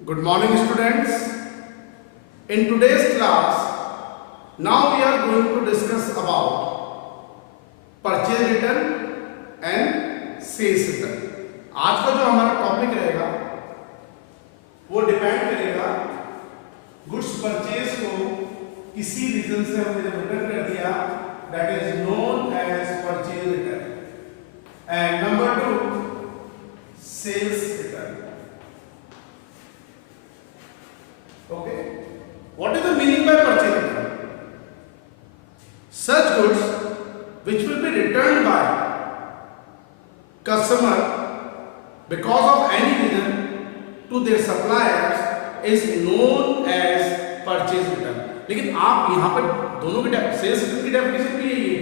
Good morning, students. In today's class, now we are going to discuss about purchase return and sales return. आज का जो हमारा topic रहेगा वो depend करेगा गुड्स परचेज को किसी रीजन से हमने जब रिटर्न कर दिया, that is known as purchase return, and number 2 sales return. Okay, what is the meaning by purchase return? Such goods which will be returned by customer because of any reason to their suppliers is known as purchase return. लेकिन आप यहाँ पर दोनों की sales return की definition भी यही है.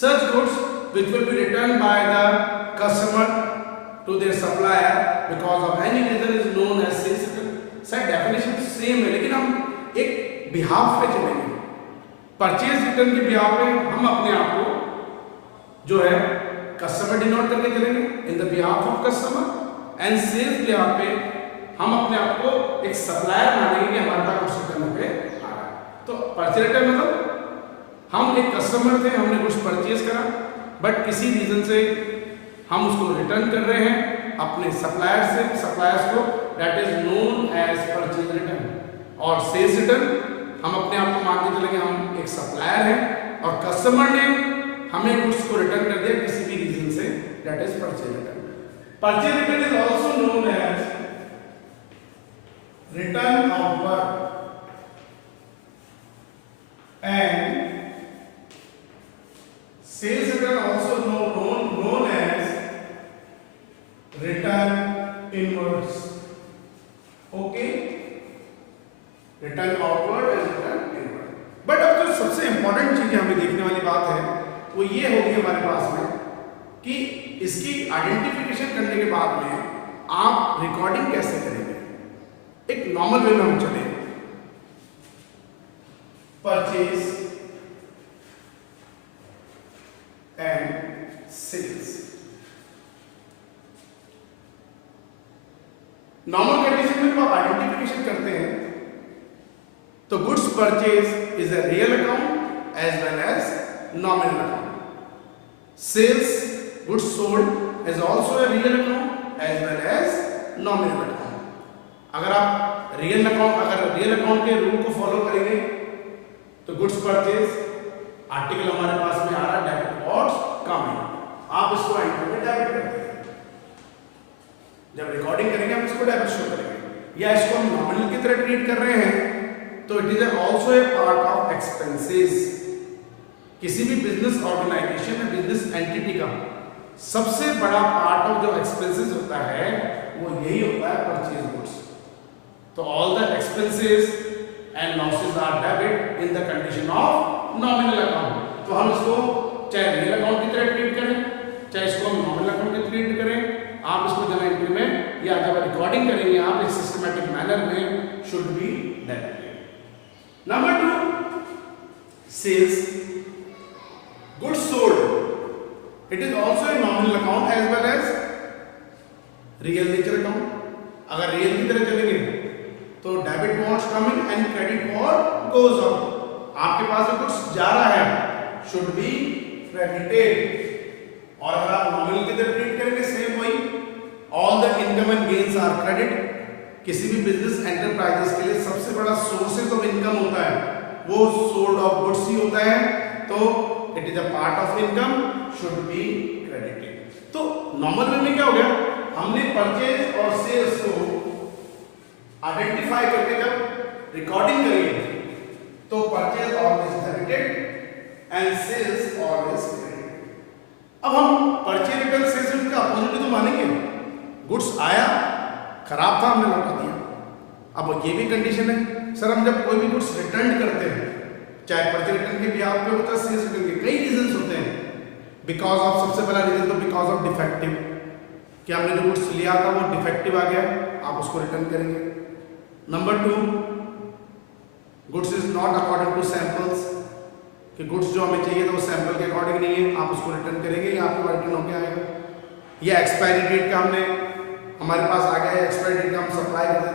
Such goods which will be returned by the customer to their supplier because of any reason is known as sales return. Sir definition same है, लेकिन हम एक बिहाफ पे चलेंगे. परचेज रिटर्न के बिहाफ पे हम अपने आप को जो है कस्टमर डिनोट करके चलेंगे in the behalf of customer, and sales behalf पे हम अपने आप को एक सप्लायर मानेंगे कि हमारे पास कुछ रिटर्न पे आ रहा है. तो परचेज रिटर्न मतलब हम एक कस्टमर थे, हमने कुछ परचेज करा, बट किसी रीजन से हम उसको रिटर्न कर रहे हैं अपने सप्लायर्स को, that is known as purchase return. और सेल्स रिटर्न हम अपने आप को मान के चलेंगे हम एक सप्लायर हैं और कस्टमर ने हमें गुड्स को रिटर्न कर दिया किसी भी रीजन से, that is purchase return. Purchase return is also known as return of work and sales return also known as return inwards. Okay, return outward as return inward. But अब जो सबसे important चीज हमें देखने वाली बात है वो ये होगी हमारे पास में कि इसकी आइडेंटिफिकेशन करने के बाद में आप रिकॉर्डिंग कैसे करेंगे. एक नॉर्मल वे में हम चले. Purchase and sales. Normal condition में जब आप आइडेंटिफिकेशन करते हैं तो goods purchase is a real account as well as nominal account. Sales goods sold is also a real account as well as nominal account. अगर आप रियल अकाउंट के rule को फॉलो करेंगे तो गुड्स परचेज आर्टिकल हमारे पास में आ रहा है डेबिट और कमिंग, आप इसको एंटर में डेबिट करते हैं. जब रिकॉर्डिंग करेंगे हम इसको डेबिट शो करेंगे, या इसको हम नॉमिनल की तरह ट्रीट कर रहे हैं तो it is also A part of expenses. किसी भी बिजनेस ऑर्गेनाइजेशन या बिजनेस एंटिटी का सबसे बड़ा पार्ट ऑफ जो एक्सपेंसेस होता है वो यही होता है परचेज गुड्स. तो all the expenses and losses are debit in the condition of nominal account. तो हम इसको चाहे रियल अकाउंट की तरह ट्रीट करें, चाहे इसको हम नॉमिनल अकाउंट की ट्रीट करें, आप इसको जब एंट्री में या जब रिकॉर्डिंग करेंगे आप एक सिस्टमैटिक मैनर में should be debited. Number 2 sales. Goods sold it is also a nominal account as well as real nature account. अगर रियल की तरह चलेंगे तो debit was coming and credit was goes out. आपके पास जो गुड्स जा रहा है शुड बी क्रेडिटेड. और अगर आप नॉमिनल की तरह ट्रीट करेंगे सेम वही, all the income and gains are credit. किसी भी बिजनेस एंटरप्राइजेस के लिए सबसे बड़ा सोर्सेज ऑफ इनकम होता है वो सोल्ड ऑफ गुड्स ही होता है, तो it is a part of income should be credited. तो नॉर्मल वे में क्या हो गया, हमने परचेज और सेल्स को आइडेंटिफाई करके जब रिकॉर्डिंग करेंगे तो purchase always debited and sales always credited. अब हम परचेज रिटर्न सेल्स रिटर्न का अपोजिट तो मानेंगे. गुड्स आया, खराब था, हमने लौटा दिया. अब ये भी कंडीशन है सर, हम जब कोई भी गुड्स रिटर्न करते हैं, चाहे परचेज रिटर्न के बिहाफ पे होता है, सेल्स रिटर्न के कई रीजंस होते हैं. बिकॉज ऑफ, सबसे पहला रीजन तो बिकॉज ऑफ डिफेक्टिव, कि हमने जो गुड्स लिया था वो डिफेक्टिव आ गया, आप उसको रिटर्न करेंगे. Number 2 goods is not according to samples, कि गुड्स जो हमें चाहिए था वो सैंपल के अकॉर्डिंग नहीं है, आप उसको रिटर्न करेंगे या आपके रिटर्न होकर आएगा. या एक्सपायरी डेट का हमने हमारे पास आ गया है एक्सपायरी डेट का हम सप्लाई कर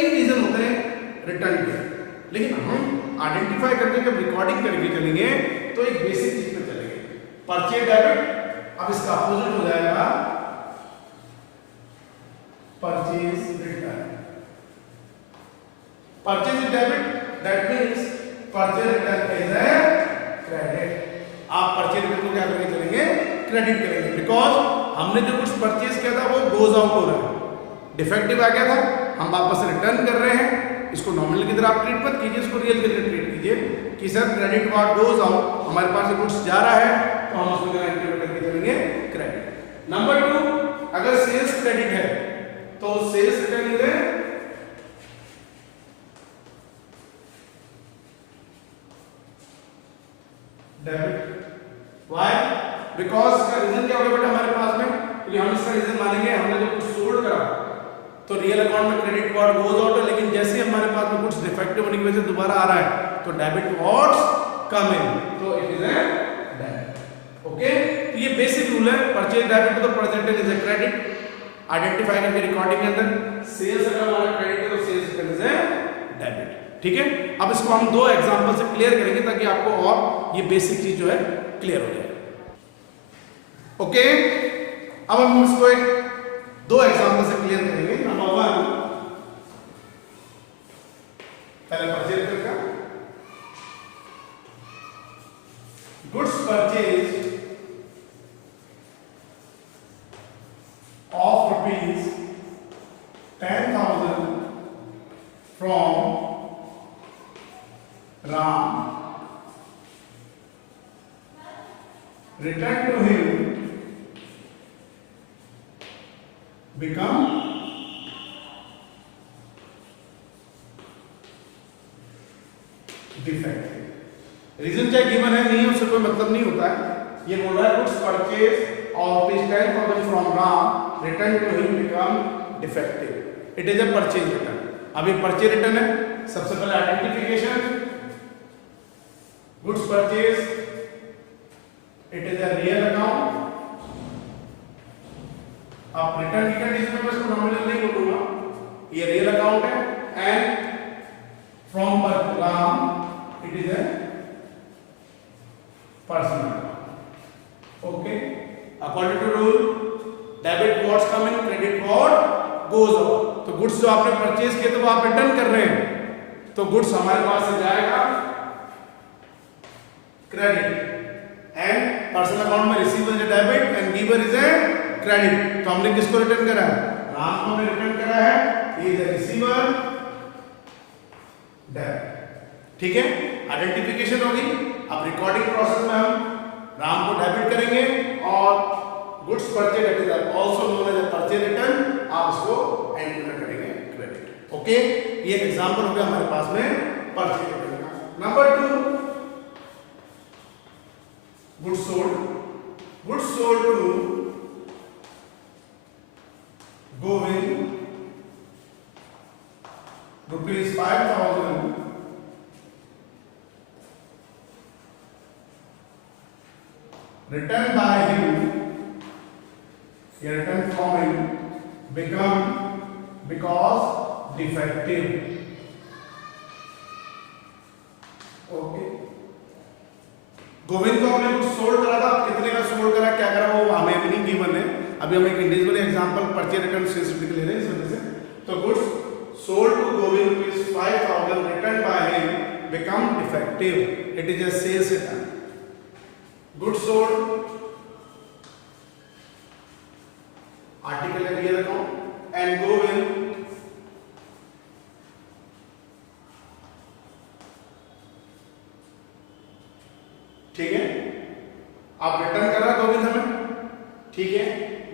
कई रीजन होते हैं रिटर्न के, लेकिन हम आइडेंटिफाई करके जब रिकॉर्डिंग करके चलेंगे तो एक बेसिक चीज पे चलेंगे, परचेज डेबिट। अब इसका अपोजिट हो जाएगा purchase return. Purchase debit, that means purchase return is a credit. आप परचेज रिटर्न को क्या करके चलेंगे, क्रेडिट करेंगे, बिकॉज हमने जो कुछ परचेज किया था वो गोज आउट हो रहा है, डिफेक्टिव आ गया था, हम वापस रिटर्न कर रहे हैं। इसको नॉमिनल की तरह आप ट्रीट मत कीजिए, इसको रियल की तरह ट्रीट कीजिए कि sir credit what goes out, हमारे पास से गुड्स जा रहा है तो हम उसको इंक्रीमेंट करके चलेंगे क्रेडिट। नंबर 2, अगर सेल्स क्रेडिट है तो sales return is debit. Why? Because इसका रीजन क्या होगा बेटा हमारे पास में, क्योंकि हम इसका रीजन मानेंगे हमने जो कुछ सोल्ड करा तो रियल अकाउंट में क्रेडिट व्हाट गोज आउट है, लेकिन जैसे ही हमारे पास में कुछ डिफेक्टिव होने की वजह से दोबारा आ रहा है तो डेबिट व्हाट्स कम इन, तो it is a debit. Okay, तो ये बेसिक रूल है। परचेज डेबिट तो percentage is a credit, identify करके रिकॉर्डिंग के अंदर। सेल्स अगर हमारा क्रेडिट है तो sales return is a debit. ठीक है, अब इसको हम 2 एग्जांपल से क्लियर करेंगे ताकि आपको और ये बेसिक चीज जो है क्लियर हो जाए। ओके, अब हम इसको एक 2 एग्जांपल से क्लियर करेंगे। नंबर 1, पहले परचेज का goods purchase of rupees 10,000 from Ram, return to him become defective। Reason चाहे गिवन है नहीं है उससे कोई मतलब नहीं होता है, ये बोल रहा है गुड्स परचेज और rupees 10,000 from Ram return to him become defective. It is a purchase return. अब ये परचेज रिटर्न है, सबसे पहले identification, goods purchase it is a real account. अब रिटर्न की कंडीशन में मैं इसको नॉमिनल नहीं बोलूंगा, ये रियल अकाउंट है and from Ram it is a personal account. Okay, according to rule debit what's come in, credit what goes out. तो गुड्स जो आपने परचेज किए तो वो आप रिटर्न कर रहे हैं, तो गुड्स हमारे पास से जाएगा क्रेडिट एंड पर्सनल अकाउंट में receiver is debit and giver is a credit. तो हमने किसको रिटर्न करा है, राम को हमने रिटर्न करा है, he is a receiver debit. ठीक है, आइडेंटिफिकेशन होगी। अब रिकॉर्डिंग प्रोसेस में हम राम को डेबिट करेंगे और goods purchase it is also known as a purchase return, आप इसको एंट्री में करेंगे क्रेडिट। ओके, ये एग्जांपल हो गया हमारे पास में परचेज रिटर्न का। Number 2, goods sold. Goods sold to Govind rupees 5,000 returned by him, returned from him become because defective। Okay, Govind को हमने कुछ सोल्ड करा था, कितने का सोल्ड करा क्या करा वो हमें अभी नहीं गिवन है, अभी हम एक individual example purchase return specific ले रहे हैं इस वजह से। तो goods sold to Govind rupees 5,000 return by him become defective, it is a sales return. Goods sold article है रियल अकाउंट एंड गोविंद ठीक है, आप रिटर्न कर रहा है गोविंद हमें, ठीक है,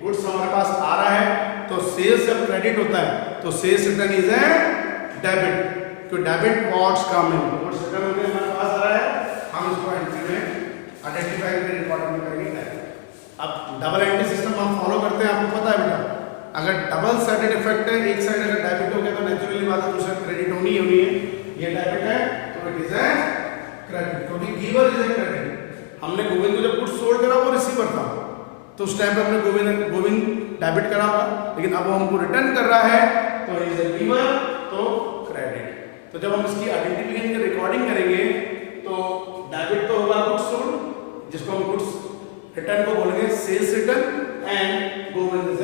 गुड्स हमारे पास आ रहा है तो सेल्स जब क्रेडिट होता है तो sales return is a debit, तो debit what's come in, goods return होकर हमारे पास आ रहा है, हम इसको एंट्री में आइडेंटिफाई करके रिकॉर्ड में करेंगे डेबिट। अब डबल एंट्री सिस्टम हम फॉलो करते हैं, आपको पता है बेटा, अगर डबल साइडेड इफेक्ट है, एक साइड अगर डेबिट हो गया तो नेचुरली बात है दूसरा क्रेडिट होनी ही होनी है, ये डेबिट है तो इट इज ए क्रेडिट, क्योंकि गिवर इज ए क्रेडिट। हमने गोविंद को जब गुड्स सोल्ड करा वो रिसीवर था तो उस टाइम पे हमने गोविंद डेबिट करा हुआ, लेकिन अब वो हमको रिटर्न कर रहा है तो इज ए गिवर, तो तो क्रेडिट। तो जब हम इसकी आइडेंटिफिकेशन की रिकॉर्डिंग करेंगे तो डेबिट तो होगा गुड्स सोल्ड, जिसको हम गुड्स रिटर्न को बोलेंगे sales return, and government is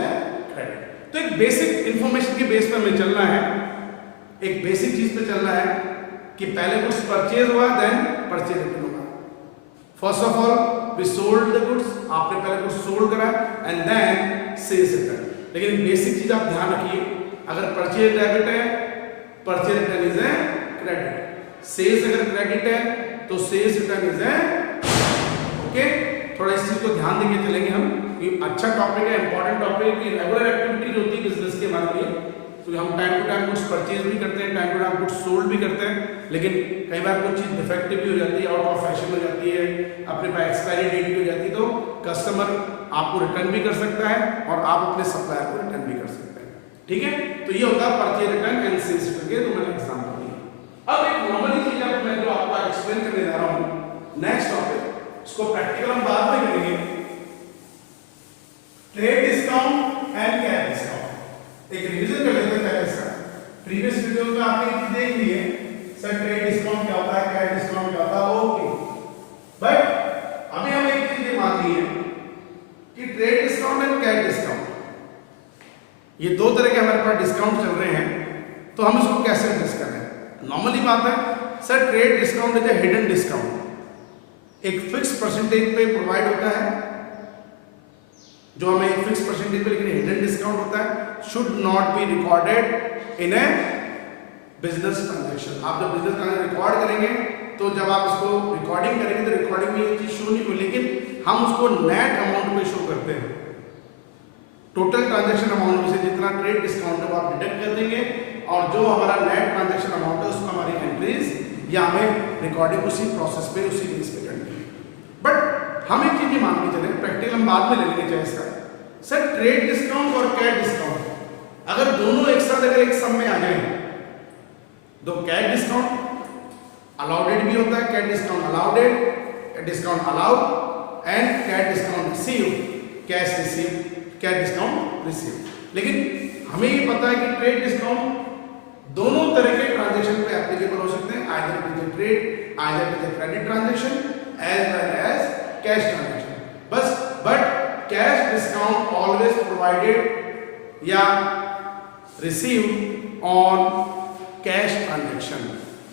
credit. तो एक बेसिक इंफॉर्मेशन के बेस पर हमें चलना है, एक बेसिक चीज पे चलना है कि पहले गुड्स परचेज हुआ देन परचेज रिटर्न होगा। First of all we sold the goods, आपने पहले गुड्स सोल्ड करा एंड देन सेल्स रिटर्न। लेकिन एक बेसिक चीज आप ध्यान रखिए, अगर परचेज डेबिट है purchase return is a credit, sales अगर क्रेडिट है तो sales return is a okay. थोड़ा इस चीज को ध्यान देके चलेंगे हम, ये अच्छा टॉपिक है, इंपॉर्टेंट टॉपिक है। रेगुलर एक्टिविटी जो होती है बिजनेस के हमारे लिए, तो हम time to time goods purchase भी करते हैं, time to time goods sold भी करते हैं, लेकिन कई बार कुछ चीज डिफेक्टिव भी हो जाती है, आउट ऑफ फैशन हो जाती है, अपने पास एक्सपायरी डेट भी हो जाती है, तो कस्टमर आपको रिटर्न भी कर सकता है और आप अपने सप्लायर को रिटर्न भी कर सकते हैं। ठीक है, तो ये होता है purchase return and sales return के दो मैंने एग्जांपल दिए। अब एक नॉर्मली चीज अब मैं जो आपको एक्सप्लेन करने जा रहा हूं नेक्स्ट टॉपिक, इसको प्रैक्टिकल हम बाद में करेंगे, trade discount and cash discount. एक रिवीजन कर लेते हैं पहले इसका। प्रीवियस वीडियो में आपने ये देख ली है, सर ट्रेड डिस्काउंट क्या होता है, कैश डिस्काउंट क्या होता है, ओके। बट अभी हम एक चीज ये मान ली है कि trade discount and cash discount, ये दो तरह के हमारे पास डिस्काउंट चल रहे हैं, तो हम इसको कैसे एडजस्ट कर रहे हैं। नॉर्मली बात है sir trade discount is a hidden discount, एक फिक्स परसेंटेज पे प्रोवाइड होता है, जो हमें एक फिक्स परसेंटेज पे, लेकिन हिडन डिस्काउंट होता है, should not be recorded in A business transaction. आप जब बिजनेस ट्रांजैक्शन रिकॉर्ड करेंगे तो जब आप इसको रिकॉर्डिंग करेंगे तो रिकॉर्डिंग में ये चीज शो नहीं हुई, लेकिन हम उसको नेट अमाउंट में शो करते हैं। टोटल ट्रांजैक्शन अमाउंट में से जितना ट्रेड डिस्काउंट है वो आप डिडक्ट कर देंगे, और जो हमारा नेट ट्रांजैक्शन अमाउंट है उसको हमारी एंट्रीज या हमें रिकॉर्डिंग उसी प्रोसेस पे उसी बेस पे करनी है। बट हम एक चीज मान के चले, प्रैक्टिकल हम बाद में ले लेंगे चाहे इसका, सर ट्रेड डिस्काउंट और कैश डिस्काउंट अगर दोनों एक साथ अगर एक सम में आ जाए, तो कैश डिस्काउंट अलाउडेड भी होता है, cash discount allowed, discount allowed and cash discount receive, cash receive, cash discount receive. लेकिन हमें ये पता है कि ट्रेड डिस्काउंट दोनों तरह के ट्रांजैक्शन पे एप्लीकेबल हो सकते हैं, either it is trade, either it is credit transaction as well as cash transaction. But cash discount always provided या रिसीव ऑन कैश ट्रांजैक्शन,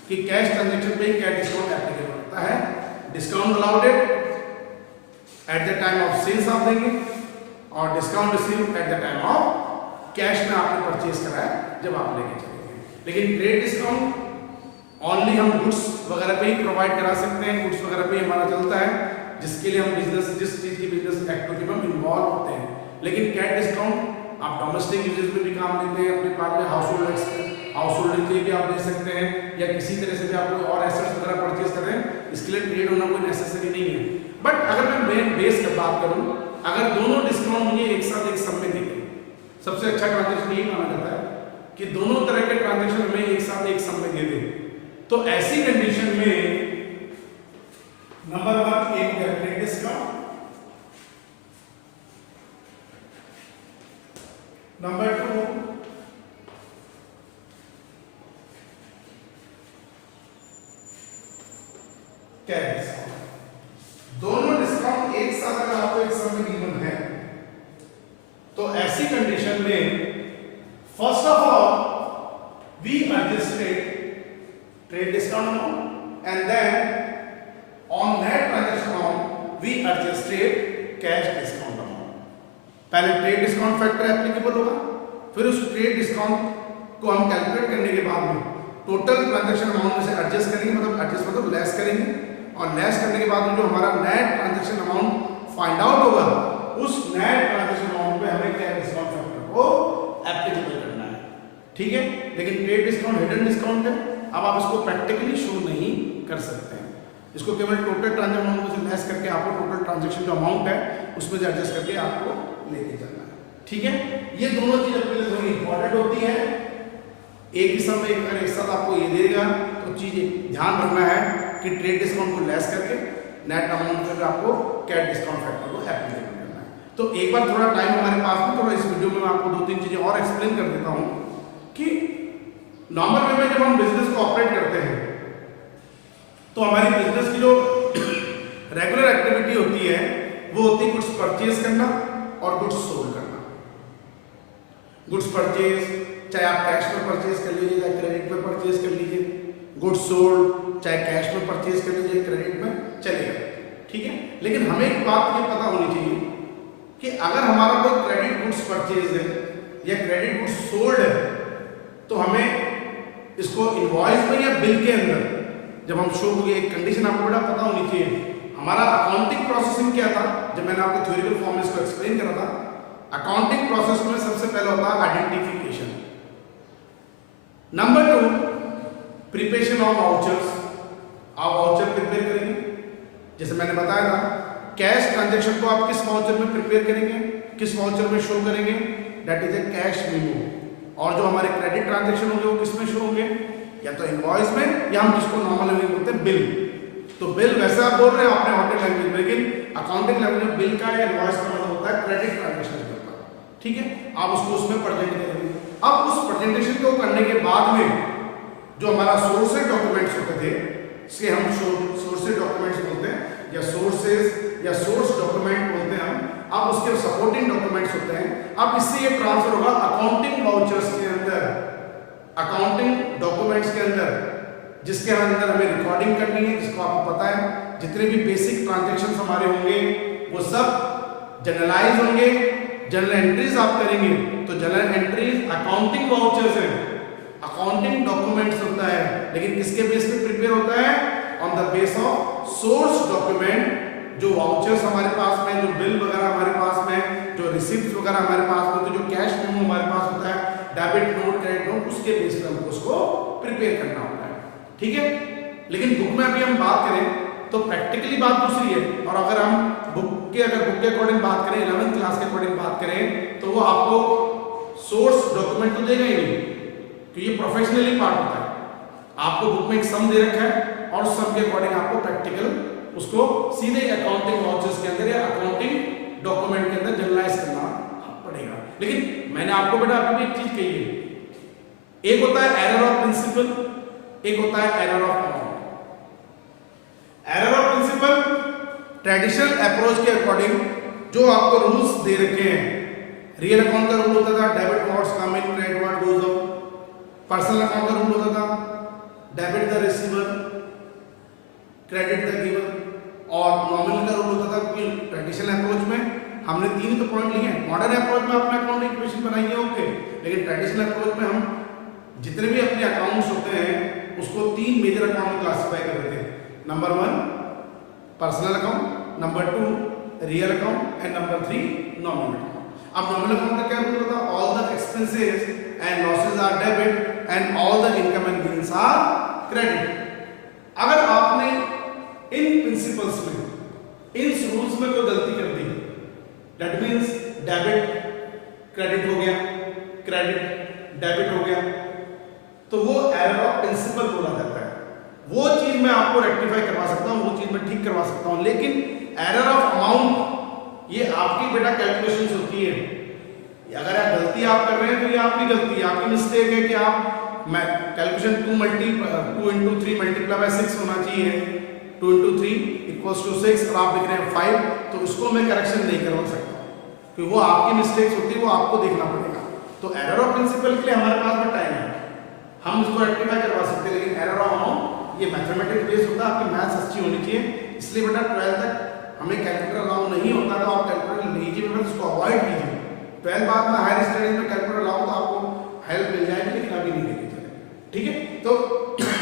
कि कैश ट्रांजैक्शन पे ही कैश डिस्काउंट एप्लीकेबल होता है। Discount allowed at the time of sales आप देंगे, और discount receive at the time of cash में आपने परचेज करा है जब आप लेके चलेंगे। लेकिन ट्रेड डिस्काउंट ओनली हम गुड्स वगैरह पे ही प्रोवाइड करा सकते हैं, गुड्स वगैरह पे ही हमारा चलता है, जिसके लिए हम बिजनेस, जिस चीज की बिजनेस एक्टिविटी में हम इन्वॉल्व होते हैं। लेकिन कैश डिस्काउंट आप डोमेस्टिक यूजेस में भी काम लेते हैं, अपने पास में हाउस होल्ड के लिए भी आप ले सकते हैं, या किसी तरह से भी आप कोई और एसेट्स वगैरह परचेज कर रहे हैं, इसके लिए ट्रेड होना कोई नेसेसरी नहीं है। बट अगर मैं मेन बेस की बात करूं, अगर दोनों डिस्काउंट मुझे एक साथ एक सम में दिखे, सबसे अच्छा ट्रांजैक्शन यही माना जाता है कि दोनों तरह के ट्रांजैक्शन हमें एक साथ एक सम में दे दें। तो ऐसी कंडीशन में नंबर 1 एक trade discount, number 2 cash discount. दोनों डिस्काउंट एक साथ अगर आपको एक सम में गिवन है, तो ऐसी कंडीशन में first of all we adjusted trade discount amount and then on net transaction amount we adjusted cash discount amount। पहले ट्रेड डिस्काउंट फैक्टर एप्लीकेबल होगा, फिर उस ट्रेड डिस्काउंट को हम कैलकुलेट करने के बाद में टोटल ट्रांजैक्शन अमाउंट में से एडजस्ट करेंगे, मतलब लेस करेंगे, और लेस करने के बाद में जो हमारा net transaction amount find out होगा, उस नेट ट्रांजैक्शन अमाउंट पे हमें कैश डिस्काउंट फैक्टर को एप्लीकेबल करना है। ठीक है, लेकिन ट्रेड डिस्काउंट हिडन डिस्काउंट है, अब आप इसको प्रैक्टिकली शो नहीं कर सकते हैं, इसको केवल टोटल ट्रांजैक्शन अमाउंट में से लेस करके आपको टोटल ट्रांजैक्शन जो अमाउंट है उसमें से एडजस्ट करके आपको लेके जाना है। ठीक है, ये दोनों चीज अपने लिए थोड़ी इंपॉर्टेंट होती है। एक ही समय अगर एक साथ आपको ये देगा तो चीज ध्यान रखना है कि ट्रेड डिस्काउंट को लेस करके नेट अमाउंट पे आपको कैश डिस्काउंट फैक्टर को एप्लीकेबल करना है। तो एक बार थोड़ा टाइम हमारे पास में, थोड़ा इस वीडियो में मैं आपको 2-3 चीजें और एक्सप्लेन कर देता हूँ कि नॉर्मल वे में जब हम बिजनेस को ऑपरेट करते हैं तो हमारी बिजनेस की जो रेगुलर एक्टिविटी होती है वो होती है गुड्स परचेज करना और गुड्स सोल्ड करना। गुड्स परचेज चाहे आप कैश में परचेज कर लीजिए चाहे क्रेडिट में परचेज कर लीजिए, गुड्स सोल्ड चाहे कैश में परचेज कर लीजिए क्रेडिट में चलेगा, ठीक है। लेकिन हमें एक बात ये पता होनी चाहिए कि अगर हमारा कोई क्रेडिट गुड्स परचेज है या क्रेडिट गुड्स सोल्ड है तो हमें इसको इनवॉइस में या बिल के अंदर जब हम शो होंगे, एक कंडीशन आपको बड़ा पता होनी चाहिए। हमारा अकाउंटिंग प्रोसेसिंग क्या था, जब मैंने आपको थ्योरिकल फॉर्म में इसको एक्सप्लेन करा था, अकाउंटिंग प्रोसेस में सबसे पहले होता है identification. Number 2 preparation of vouchers. आप वाउचर प्रिपेयर करेंगे, जैसे मैंने बताया था कैश ट्रांजैक्शन को आप किस वाउचर में प्रिपेयर करेंगे, किस वाउचर में शो करेंगे, that is a cash memo. और जो हमारे क्रेडिट ट्रांजैक्शन होंगे वो किस में शो होंगे, या तो इनवॉइस में या हम जिसको नॉर्मल लैंग्वेज बोलते हैं बिल। तो बिल वैसे आप बोल रहे हैं आपने ऑडिट लैंग्वेज में, लेकिन अकाउंटिंग लैंग्वेज में बिल का या इनवॉइस का मतलब होता है क्रेडिट ट्रांजैक्शन के ऊपर, ठीक है। आप उसको उसमें प्रेजेंट करेंगे। अब उस प्रेजेंटेशन को करने के बाद में जो हमारा सोर्सेज डॉक्यूमेंट्स होते थे, इसके हम सोर्सेज डॉक्यूमेंट्स बोलते हैं या सोर्सेज या सोर्स डॉक्यूमेंट बोलते हैं हम। अब उसके सपोर्टिंग डॉक्यूमेंट्स होते हैं। अब इससे ये ट्रांसफर होगा अकाउंटिंग वाउचर्स के अंदर, अकाउंटिंग डॉक्यूमेंट्स के अंदर, जिसके अंदर हमें रिकॉर्डिंग करनी है, जिसको आपको पता है जितने भी बेसिक ट्रांजैक्शंस हमारे होंगे वो सब जनरलाइज होंगे। जनरल एंट्रीज आप करेंगे तो जनरल एंट्रीज अकाउंटिंग वाउचर्स हैं, अकाउंटिंग डॉक्यूमेंट्स होता है, लेकिन किसके बेस पे प्रिपेयर होता है, on the base of source document. जो वाउचर्स हमारे पास में, जो बिल वगैरह हमारे पास में, जो रिसिप्ट वगैरह हमारे पास में, तो जो कैश मेमो हमारे पास होता है, डेबिट नोट क्रेडिट नोट, उसके बेस पे हमको उसको प्रिपेयर करना होता है, ठीक है। लेकिन बुक में अभी हम बात करें तो प्रैक्टिकली बात दूसरी है। और अगर हम बुक के अकॉर्डिंग बात करें, 11th क्लास के अकॉर्डिंग बात करें तो वो आपको सोर्स डॉक्यूमेंट तो देगा ही नहीं, तो ये प्रोफेशनली पार्ट होता है। आपको बुक में एक सम दे रखा है और सम के अकॉर्डिंग आपको प्रैक्टिकल उसको सीधे अकाउंटिंग वाउचर्स के अंदर या अकाउंटिंग डॉक्यूमेंट के अंदर जनरलाइज करना पड़ेगा। लेकिन मैंने आपको बेटा अभी एक चीज कही है, एक होता है एरर ऑफ प्रिंसिपल, एक होता है error of amount. Error of principle traditional approach के अकॉर्डिंग जो आपको रूल्स दे रखे हैं, रियल अकाउंट का रूल होता था debit what's come in credit what goes out. Personal account का रूल होता था debit the receiver credit the giver. और नॉमिनल का रूल होता था कि ट्रेडिशनल अप्रोच में हमने 3 तो पॉइंट लिए हैं। मॉडर्न अप्रोच में आपने अकाउंटिंग इक्वेशन बनाई है ओके, लेकिन ट्रेडिशनल अप्रोच में हम जितने भी अपने अकाउंट्स होते हैं उसको 3 मेजर अकाउंट में क्लासिफाई कर देते हैं। Number 1 personal account, number 2 real account and number 3 nominal account. अब नॉमिनल अकाउंट का क्या रूल होता है, all the expenses and losses are debit and all the income and gains are credit. अगर आपने इन प्रिंसिपल्स में, इन रूल्स में कोई गलती कर दी, दैट मीन्स डेबिट क्रेडिट हो गया, क्रेडिट डेबिट हो गया, तो वो एरर ऑफ प्रिंसिपल बोला जाता है। वो चीज मैं आपको रेक्टिफाई करवा सकता हूं, वो चीज मैं ठीक करवा सकता हूं, लेकिन एरर ऑफ अमाउंट ये आपकी बेटा कैलकुलेशंस होती है। अगर आप गलती आप कर रहे हैं तो ये आपकी गलती है, आपकी मिस्टेक है कि आप कैलकुलेशन 2 into 3 मल्टीप्लाई बाय 6 होना चाहिए, 2 into 3 इक्वल्स टू 6 और आप लिख रहे हैं 5, तो उसको मैं करेक्शन नहीं करवा सकता क्योंकि वो आपकी मिस्टेक्स होती है, वो आपको देखना पड़ेगा। तो एरर ऑफ प्रिंसिपल के लिए हमारे पास में टाइम है, हम उसको रेक्टिफाई करवा सकते हैं, लेकिन एरर ऑफ अमाउंट ये मैथमेटिक्स बेस्ड होता है, आपकी मैथ्स अच्छी होनी चाहिए। इसलिए बेटा 12th तक हमें कैलकुलेटर अलाउ नहीं होता था, आप कैलकुलेटर लीजिए, मैं उसको अवॉइड कीजिए। 12th बाद में हायर स्टडीज में कैलकुलेटर अलाउ तो आपको हेल्प मिल जाएगी, लेकिन अभी नहीं देगी, ठीक है। तो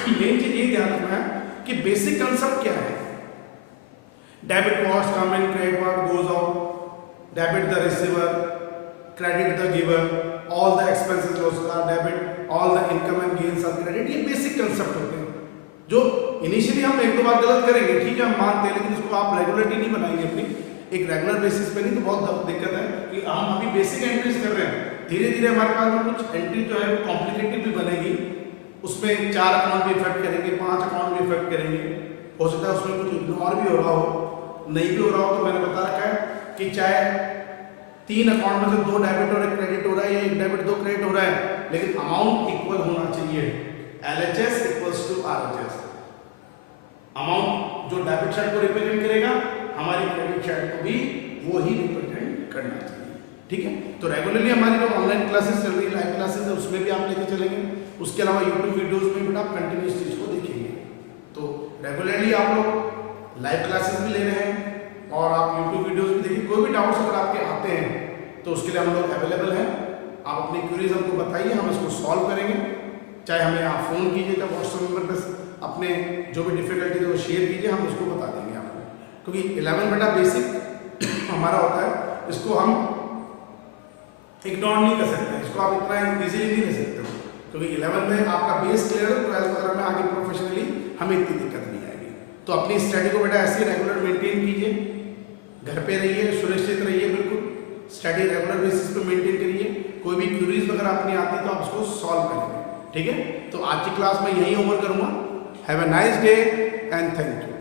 मेन चीज ये ध्यान रखना है कि बेसिक कंसेप्ट क्या है, debit what's come in credit what goes out, debit the receiver credit the giver, all the expenses losses are debit, all the income and gains are credit. ये बेसिक कंसेप्ट होते हैं जो initially हम 1-2 बार गलत करेंगे, ठीक है, हम मानते हैं, लेकिन इसको आप रेगुलरिटी नहीं बनाएंगे अपनी, एक रेगुलर बेसिस पे नहीं, तो बहुत दिक्कत है कि हम अभी बेसिक एंट्रीज कर रहे हैं। धीरे धीरे हमारे पास में कुछ एंट्री जो है कॉम्प्लिकेटेड भी बनेगी, उसमें 4 अकाउंट भी इफेक्ट करेंगे, 5 अकाउंट भी इफेक्ट करेंगे, हो सकता है उसमें कुछ इग्नोर भी हो रहा हो, नहीं भी हो रहा हो। तो मैंने बता रखा है कि चाहे 3 अकाउंट में से 2 डेबिट और 1 क्रेडिट हो रहा है या 1 डेबिट 2 क्रेडिट हो रहा है, लेकिन अमाउंट इक्वल होना चाहिए। LHS equals to RHS। Amount जो डेबिट साइड को रिप्रेजेंट करेगा, हमारी क्रेडिट साइड को भी वो ही रिप्रेजेंट करना चाहिए। ठीक है, तो रेगुलरली हमारी जो ऑनलाइन क्लासेस चल रही है, लाइव क्लासेस है, उसमें भी आप लेके चलेंगे। उसके अलावा यूट्यूब वीडियोस में भी आप कंटिन्यूस चीज को देखेंगे। तो रेगुलरली आप लोग लाइव क्लासेस भी ले रहे हैं और आप यूट्यूब वीडियोस भी देखिए। कोई भी डाउट्स अगर आपके आते हैं तो उसके लिए हम लोग अवेलेबल हैं। आप अपनी क्वेरीज हमको बताइए, हम इसको सॉल्व करेंगे। चाहे हमें आप फ़ोन कीजिए, चाहे व्हाट्सएप नंबर पर अपने जो भी डिफिकल्टी है वो शेयर कीजिए, हम उसको बता देंगे आपको। क्योंकि 11 बटा बेसिक हमारा होता है, इसको हम इग्नोर नहीं कर सकते, इसको आप इतना इजीली नहीं ले सकते। क्योंकि 11 में आपका बेस क्लियर है, 12 वगैरह में आगे प्रोफेशनली हमें इतनी दिक्कत नहीं आएगी। तो अपनी स्टडी को बेटा ऐसे रेगुलर मेंटेन कीजिए, घर पे रहिए, सुरक्षित रहिए, बिल्कुल स्टडी रेगुलर बेसिस पे मेंटेन करिए। कोई भी क्यूरीज वगैरह अपनी आती तो आप उसको सॉल्व करेंगे। ठीक है, तो आज की क्लास में यही ओवर करूंगा। Have a nice day and thank you.